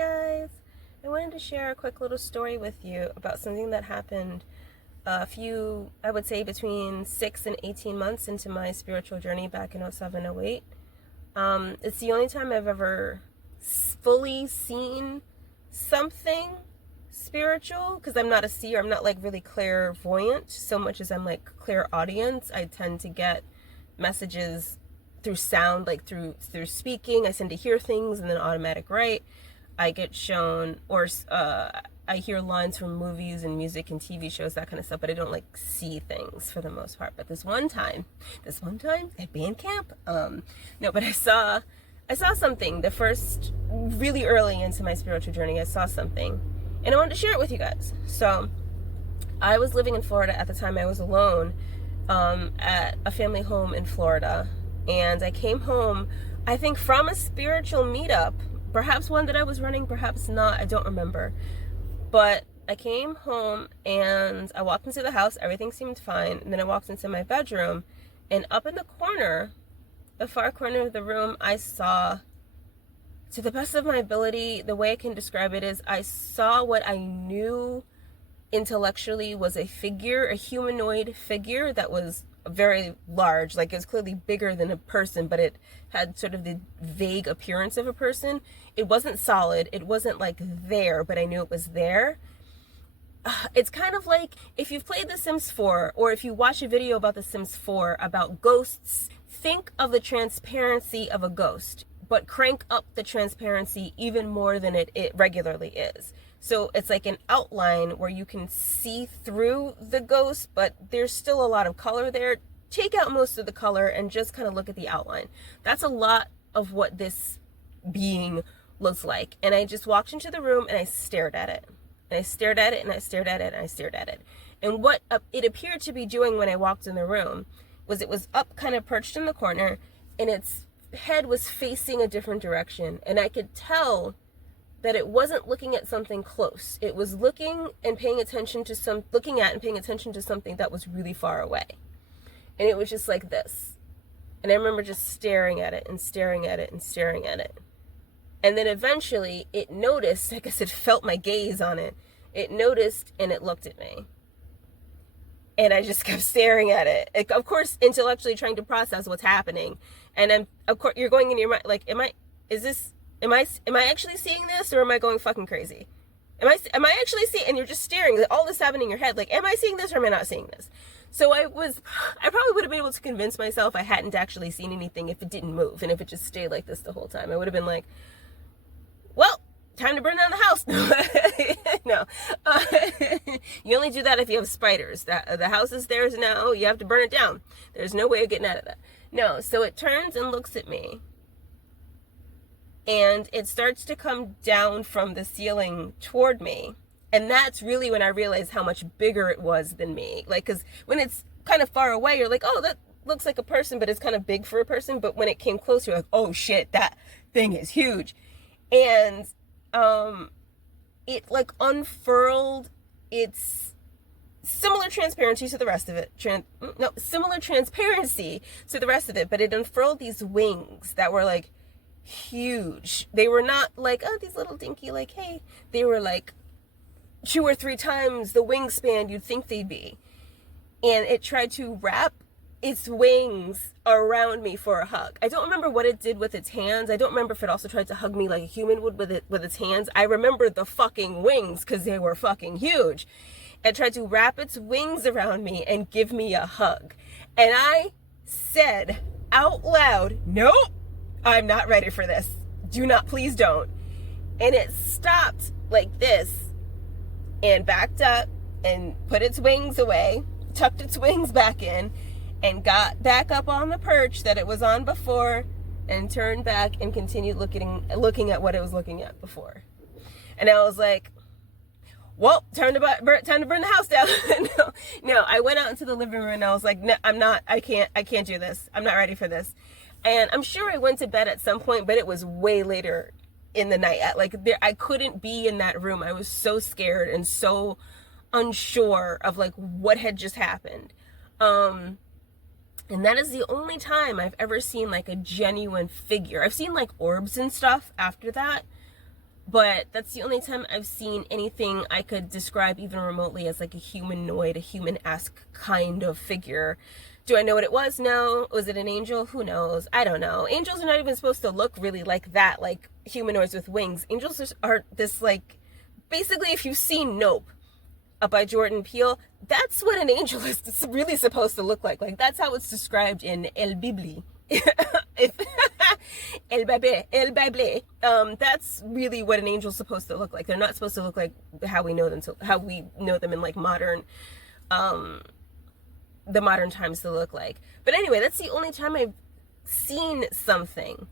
guys, I wanted to share a quick little story with you about something that happened I would say between 6 and 18 months into my spiritual journey back in 07, 08. It's the only time I've ever fully seen something spiritual, because I'm not a seer. I'm not like really clairvoyant so much as I'm like clairaudience. I tend to get messages through sound, like through speaking. I tend to hear things and then automatic write. I get shown, or I hear lines from movies and music and TV shows, that kind of stuff, but I don't like see things for the most part. But this one time at band camp, but I saw something. The first, really early into my spiritual journey, I saw something, and I wanted to share it with you guys. So I was living in Florida at the time. I was alone at a family home in Florida, and I came home, I think, from a spiritual meetup, perhaps one that I was running, perhaps not, I don't remember. But I came home and I walked into the house, everything seemed fine, and then I walked into my bedroom, and up in the corner, the far corner of the room, I saw, to the best of my ability, the way I can describe it is, I saw what I knew intellectually was a figure, a humanoid figure that was very large, like it was clearly bigger than a person, but it had sort of the vague appearance of a person. It wasn't solid, it wasn't like there, but I knew it was there. It's kind of like if you've played The Sims 4, or if you watch a video about The Sims 4 about ghosts, think of the transparency of a ghost, but crank up the transparency even more than it regularly is. So it's like an outline where you can see through the ghost, but there's still a lot of color there. Take out most of the color and just kind of look at the outline. That's a lot of what this being looks like. And I just walked into the room and I stared at it. And I stared at it and I stared at it and I stared at it. And what it appeared to be doing when I walked in the room was it was up, kind of perched in the corner, and its head was facing a different direction. And I could tell that it wasn't looking at something close. It was looking and paying attention to something that was really far away. And it was just like this. And I remember just staring at it and staring at it and staring at it. And then eventually it noticed, I guess it felt my gaze on it. It noticed and it looked at me. And I just kept staring at it. Of course, intellectually trying to process what's happening. And then, of course, you're going in your mind, like, am I actually seeing this, or am I going fucking crazy? Am I actually seeing, and you're just staring, like, all this happening in your head, like, am I seeing this or am I not seeing this? So I probably would have been able to convince myself I hadn't actually seen anything if it didn't move, and if it just stayed like this the whole time. I would have been like, well, time to burn down the house. No. You only do that if you have spiders. The house is theirs now, you have to burn it down. There's no way of getting out of that. No, so it turns and looks at me. And it starts to come down from the ceiling toward me. And that's really when I realized how much bigger it was than me. Like, because when it's kind of far away, you're like, oh, that looks like a person, but it's kind of big for a person. But when it came closer, you're like, oh shit, that thing is huge. And it like unfurled its similar transparency to the rest of it. Similar transparency to the rest of it. But it unfurled these wings that were like huge. They were not like, oh, these little dinky, like, hey. They were like 2 or 3 times the wingspan you'd think they'd be. And it tried to wrap its wings around me for a hug. I don't remember what it did with its hands. I don't remember if it also tried to hug me like a human would with its hands. I remember the fucking wings because they were fucking huge. It tried to wrap its wings around me and give me a hug. And I said out loud, nope, I'm not ready for this. Do not, please don't. And it stopped like this and backed up and put its wings away, tucked its wings back in, and got back up on the perch that it was on before, and turned back and continued looking at what it was looking at before. And I was like, well, time to burn the house down. No, I went out into the living room and I was like, no, I can't do this. I'm not ready for this. And I'm sure I went to bed at some point, but it was way later in the night. I couldn't be in that room. I was so scared and so unsure of like what had just happened. And that is the only time I've ever seen like a genuine figure. I've seen like orbs and stuff after that, But that's the only time I've seen anything I could describe even remotely as like a humanoid, a human-esque kind of figure. Do I know what it was? No. Was it an angel? Who knows? I don't know. Angels are not even supposed to look really like that, like humanoids with wings. Angels are this, like, basically, if you've seen Nope by Jordan Peele, that's what an angel is really supposed to look like. Like, that's how it's described in El Bibli. If El Bible, that's really what an angel's supposed to look like. They're not supposed to look like how we know them, how we know them in like modern, the modern times to look like. But anyway, that's the only time I've seen something,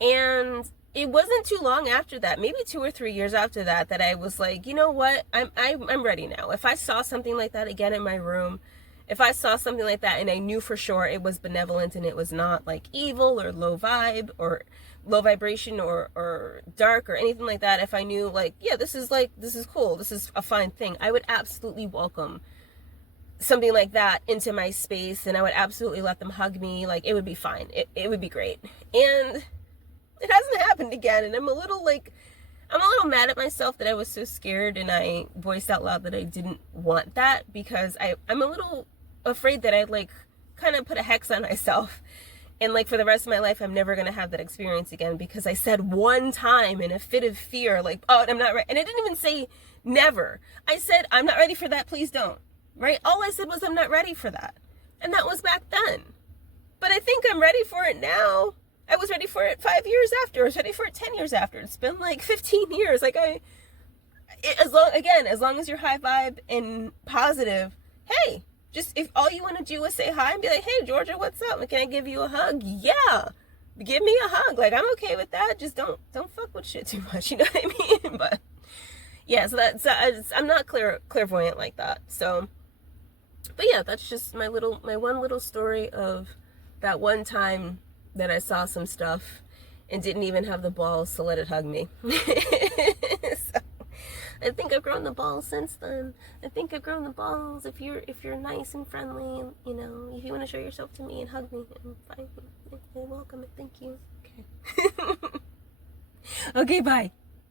and it wasn't too long after that, maybe 2 or 3 years after that, that I was like, you know what, I'm ready now. If I saw something like that again in my room, if I saw something like that and I knew for sure it was benevolent and it was not like evil or low vibe or low vibration or dark or anything like that, if I knew like, yeah, this is cool, this is a fine thing, I would absolutely welcome something like that into my space, and I would absolutely let them hug me. Like, it would be fine. It would be great. And it hasn't happened again, and I'm a little mad at myself that I was so scared and I voiced out loud that I didn't want that, because I'm a little afraid that I'd like kind of put a hex on myself, and like for the rest of my life I'm never gonna have that experience again, because I said one time in a fit of fear, like, oh, I'm not ready. And I didn't even say never. I said, I'm not ready for that, please don't. Right? All I said was, I'm not ready for that. And that was back then. But I think I'm ready for it now. I was ready for it 5 years after. I was ready for it 10 years after. It's been like 15 years. Like, as long as you're high vibe and positive, hey, just if all you want to do is say hi and be like, hey, Georgia, what's up? Can I give you a hug? Yeah. Give me a hug. Like, I'm okay with that. Just don't fuck with shit too much. You know what I mean? But yeah, so I'm not clairvoyant like that. So, but yeah, that's just my one little story of that one time that I saw some stuff and didn't even have the balls to let it hug me. So, I think I've grown the balls since then. I think I've grown the balls. If you're nice and friendly, you know, if you want to show yourself to me and hug me, I'm fine. You're welcome. Thank you. Okay. Okay, bye.